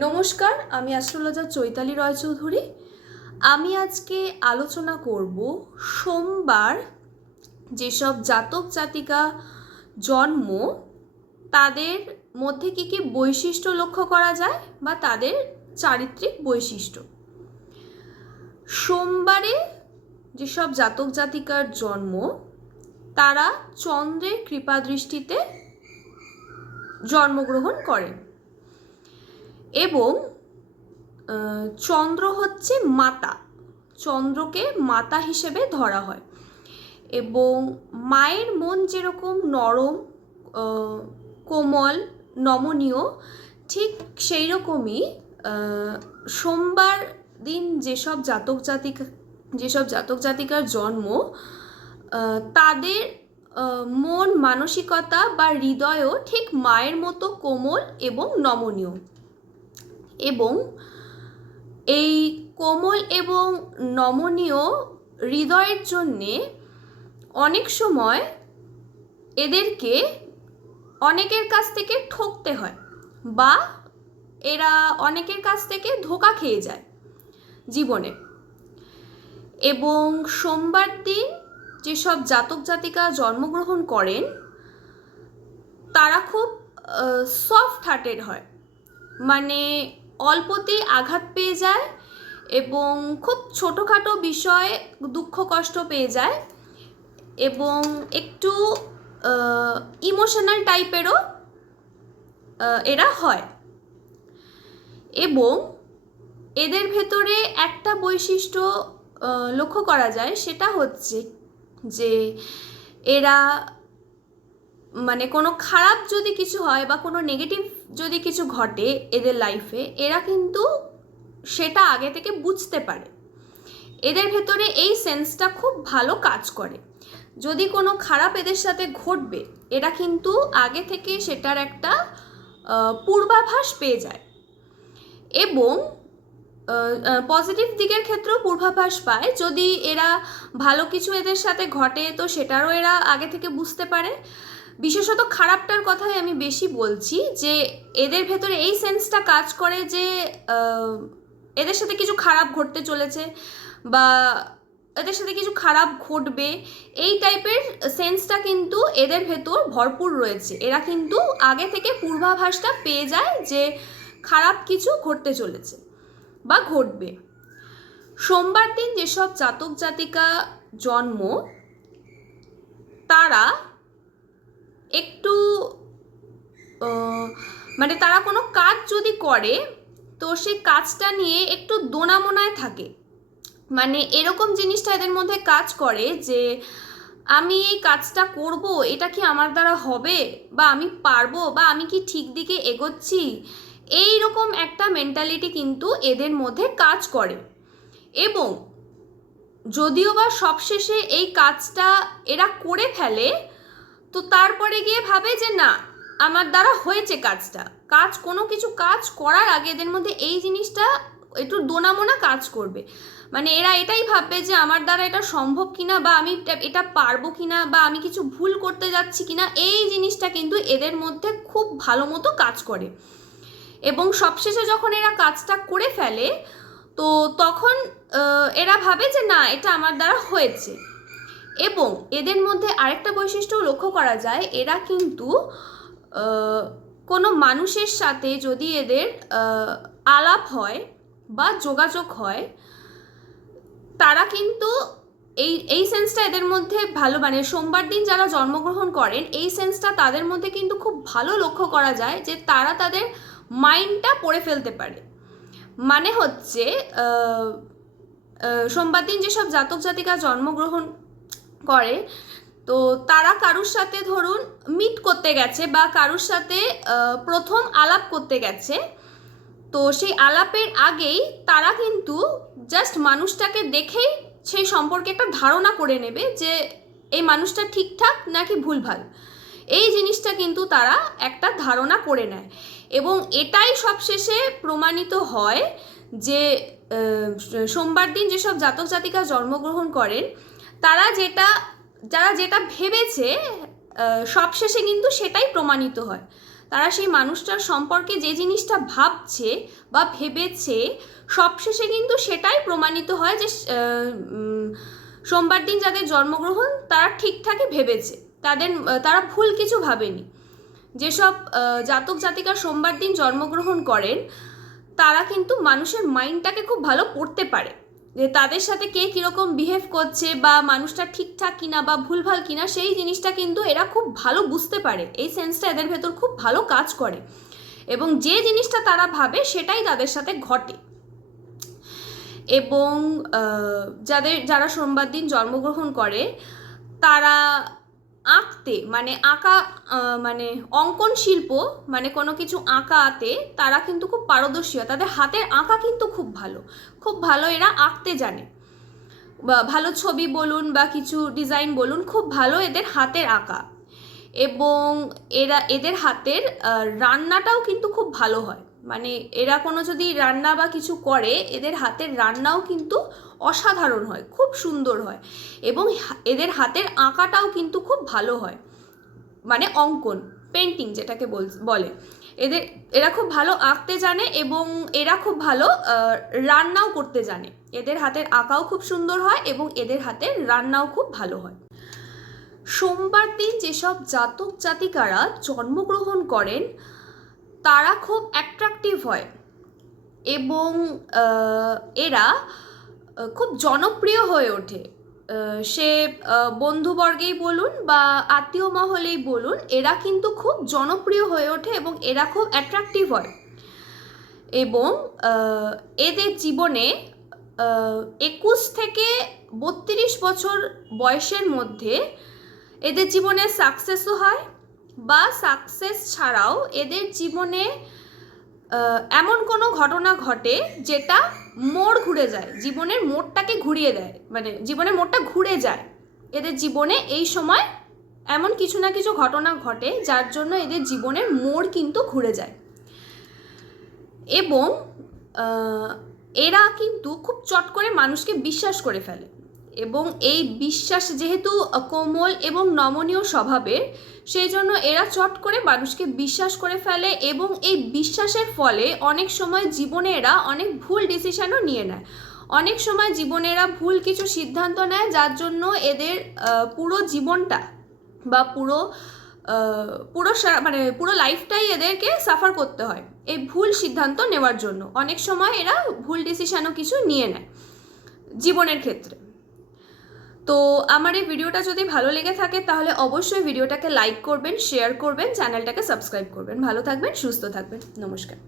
নমস্কার, আমি অ্যাস্ট্রোলজার চৈতালি রায়চৌধুরী। আমি আজকে আলোচনা করব সোমবার যেসব জাতক জাতিকা জন্ম তাদের মধ্যে কী কী বৈশিষ্ট্য লক্ষ্য করা যায় বা তাদের চারিত্রিক বৈশিষ্ট্য। সোমবারে যেসব জাতক জাতিকার জন্ম তারা চন্দ্রের কৃপাদৃষ্টিতে জন্মগ্রহণ করেন এবং চন্দ্র হচ্ছে মাতা, চন্দ্রকে মাতা হিসেবে ধরা হয় এবং মায়ের মন যেরকম নরম, কোমল, নমনীয়, ঠিক সেই রকমই সোমবার দিন যেসব জাতক জাতিকার জন্ম তাদের মন মানসিকতা বা হৃদয়ও ঠিক মায়ের মতো কোমল এবং নমনীয়। এবং এই কোমল এবং নমনীয় হৃদয়ের জন্যে অনেক সময় এদেরকে অনেকের কাছ থেকে ঠকতে হয় বা এরা অনেকের কাছ থেকে ধোঁকা খেয়ে যায় জীবনে। এবং সোমবার দিন যেসব জাতক জাতিকা জন্মগ্রহণ করেন তারা খুব সফট হার্টেড হয়, মানে অল্পতেই আঘাত পেয়ে যায় এবং খুব ছোটোখাটো বিষয়ে দুঃখ কষ্ট পেয়ে যায় এবং একটু ইমোশনাল টাইপেরও এরা হয়। এবং এদের ভেতরে একটা বৈশিষ্ট্য লক্ষ্য করা যায়, সেটা হচ্ছে যে এরা মানে কোনো খারাপ যদি কিছু হয় বা কোনো নেগেটিভ যদি কিছু ঘটে এদের লাইফে, এরা কিন্তু সেটা আগে থেকে বুঝতে পারে। এদের ভেতরে এই সেন্সটা খুব ভালো কাজ করে। যদি কোনো খারাপ এদের সাথে ঘটবে এরা কিন্তু আগে থেকে সেটার একটা পূর্বাভাস পেয়ে যায় এবং পজিটিভ দিকের ক্ষেত্রেও পূর্বাভাস পায়। যদি এরা ভালো কিছু এদের সাথে ঘটে তো সেটারও এরা আগে থেকে বুঝতে পারে। বিশেষত খারাপটার কথাই আমি বেশি বলছি, যে এদের ভেতরে এই সেন্সটা কাজ করে যে এদের সাথে কিছু খারাপ ঘটতে চলেছে বা এদের সাথে কিছু খারাপ ঘটবে, এই টাইপের সেন্সটা কিন্তু এদের ভেতর ভরপুর রয়েছে। এরা কিন্তু আগে থেকে পূর্বাভাসটা পেয়ে যায় যে খারাপ কিছু ঘটতে চলেছে বা ঘটবে। সোমবার দিন যেসব জাতক জাতিকা জন্ম তারা একটু মানে তারা কোনো কাজ যদি করে তো সেই কাজটা নিয়ে একটু দোনামোনায় থাকে। মানে এরকম জিনিসটা এদের মধ্যে কাজ করে যে আমি এই কাজটা করব, এটা কি আমার দ্বারা হবে বা আমি পারবো বা আমি কি ঠিক দিকে এগোচ্ছি, এই রকম একটা মেন্টালিটি কিন্তু এদের মধ্যে কাজ করে। এবং যদিও বা সবশেষে এই কাজটা এরা করে ফেলে তো তারপরে গিয়ে ভাবে যে না আমার দ্বারা হয়েছে কাজটা। কোনো কিছু কাজ করার আগে এদের মধ্যে এই জিনিসটা একটু দোনামোনা কাজ করবে। মানে এরা এটাই ভাববে যে আমার দ্বারা এটা সম্ভব কিনা বা আমি এটা পারবো কিনা বা আমি কিছু ভুল করতে যাচ্ছি কিনা, এই জিনিসটা কিন্তু এদের মধ্যে খুব ভালো মতো কাজ করে। এবং সবশেষে যখন এরা কাজটা করে ফেলে তো তখন এরা ভাবে যে না এটা আমার দ্বারা হয়েছে। এবং এদের মধ্যে আরেকটা বৈশিষ্ট্য লক্ষ্য করা যায়, এরা কিন্তু কোনো মানুষের সাথে যদি এদের আলাপ হয় বা যোগাযোগ হয় তারা কিন্তু এই সেন্সটা এদের মধ্যে ভালো, মানে সোমবার দিন যারা জন্মগ্রহণ করেন এই সেন্সটা তাদের মধ্যে কিন্তু খুব ভালো লক্ষ্য করা যায় যে তারা তাদের মাইন্ডটা পড়ে ফেলতে পারে। মানে হচ্ছে সোমবার দিন যেসব জাতক জাতিকা জন্মগ্রহণ করে তো তারা কারুর সাথে ধরুন মিট করতে গেছে বা কারুর সাথে প্রথম আলাপ করতে গেছে, তো সেই আলাপের আগেই তারা কিন্তু জাস্ট মানুষটাকে দেখেই সেই সম্পর্কে একটা ধারণা করে নেবে যে এই মানুষটা ঠিকঠাক নাকি ভুলভাল, এই জিনিসটা কিন্তু তারা একটা ধারণা করে নেয়। এবং এটাই সবশেষে প্রমাণিত হয় যে সোমবার দিন যেসব জাতক জাতিকা জন্মগ্রহণ করেন যারা যেটা ভেবেছে সবশেষে কিন্তু সেটাই প্রমাণিত হয়। তারা সেই মানুষটার সম্পর্কে যে জিনিসটা ভাবছে বা ভেবেছে সবশেষে কিন্তু সেটাই প্রমাণিত হয় যে সোমবার দিন যাদের জন্মগ্রহণ তারা ঠিকঠাকই ভেবেছে, তারা ভুল কিছু ভাবেনি। যেসব জাতক জাতিকা সোমবার দিন জন্মগ্রহণ করেন তারা কিন্তু মানুষের মাইন্ডটাকে খুব ভালো পড়তে পারে, যে তাদের সাথে কে কীরকম বিহেভ করছে বা মানুষটা ঠিকঠাক কিনা বা ভুলভাল কিনা সেই জিনিসটা কিন্তু এরা খুব ভালো বুঝতে পারে। এই সেন্সটা এদের ভেতর খুব ভালো কাজ করে এবং যে জিনিসটা তারা ভাবে সেটাই তাদের সাথে ঘটে। এবং যারা সোমবার দিন জন্মগ্রহণ করে তারা আঁকতে মানে অঙ্কন শিল্প মানে কোনো কিছু আঁকাতে তারা কিন্তু খুব পারদর্শী হয়। তাদের হাতের আঁকা কিন্তু খুব ভালো এরা আঁকতে জানে, বা ভালো ছবি বলুন বা কিছু ডিজাইন বলুন, খুব ভালো এদের হাতের আঁকা। এবং এদের হাতের রান্নাটাও কিন্তু খুব ভালো হয়, মানে এরা কোনো যদি রান্না বা কিছু করে এদের হাতের রান্নাও কিন্তু অসাধারণ হয়, খুব সুন্দর হয়। এবং এদের হাতের আঁকাটাও কিন্তু খুব ভালো হয়, মানে অঙ্কন পেন্টিং যেটাকে বলে। এরা খুব ভালো আঁকতে জানে এবং এরা খুব ভালো রান্নাও করতে জানে। এদের হাতের আঁকাও খুব সুন্দর হয় এবং এদের হাতের রান্নাও খুব ভালো হয়। সোমবার দিন যেসব জাতক জাতিকারা জন্মগ্রহণ করেন তারা খুব অ্যাট্রাকটিভ হয় এবং এরা খুব জনপ্রিয় হয়ে ওঠে। সে বন্ধুবর্গেই বলুন বা আত্মীয় মহলেই বলুন, এরা কিন্তু খুব জনপ্রিয় হয়ে ওঠে এবং এরা খুব অ্যাট্রাকটিভ হয়। এবং এদের জীবনে 21 থেকে 32 বছর বয়সের মধ্যে এদের জীবনে সাকসেসও হয়, বা সাকসেস ছাড়াও এদের জীবনে এমন কোনো ঘটনা ঘটে যেটা মোড় ঘুরে যায়, জীবনের মোড়টাকে ঘুরিয়ে দেয়, মানে জীবনের মোড়টা ঘুরে যায়। এদের জীবনে এই সময় এমন কিছু না কিছু ঘটনা ঘটে যার জন্য এদের জীবনের মোড় কিন্তু ঘুরে যায়। এবং এরা কিন্তু খুব চট করে মানুষকে বিশ্বাস করে ফেলে এবং এই বিশ্বাস যেহেতু কোমল এবং নমনীয় স্বভাবের, সেই জন্য এরা চট করে মানুষকে বিশ্বাস করে ফেলে এবং এই বিশ্বাসের ফলে অনেক সময় জীবনে এরা অনেক ভুল ডিসিশনও নিয়ে নেয়। অনেক সময় জীবনে এরা ভুল কিছু সিদ্ধান্ত নেয় যার জন্য এদের পুরো জীবনটা বা পুরো লাইফটাই এদেরকে সাফার করতে হয় এই ভুল সিদ্ধান্ত নেওয়ার জন্য। অনেক সময় এরা ভুল ডিসিশনও কিছু নিয়ে নেয় জীবনের ক্ষেত্রে। তো আমার এই ভিডিওটা যদি ভালো লেগে থাকে তাহলে অবশ্যই ভিডিওটাকে লাইক করবেন, শেয়ার করবেন, চ্যানেলটাকে সাবস্ক্রাইব করবেন। ভালো থাকবেন, সুস্থ থাকবেন, নমস্কার।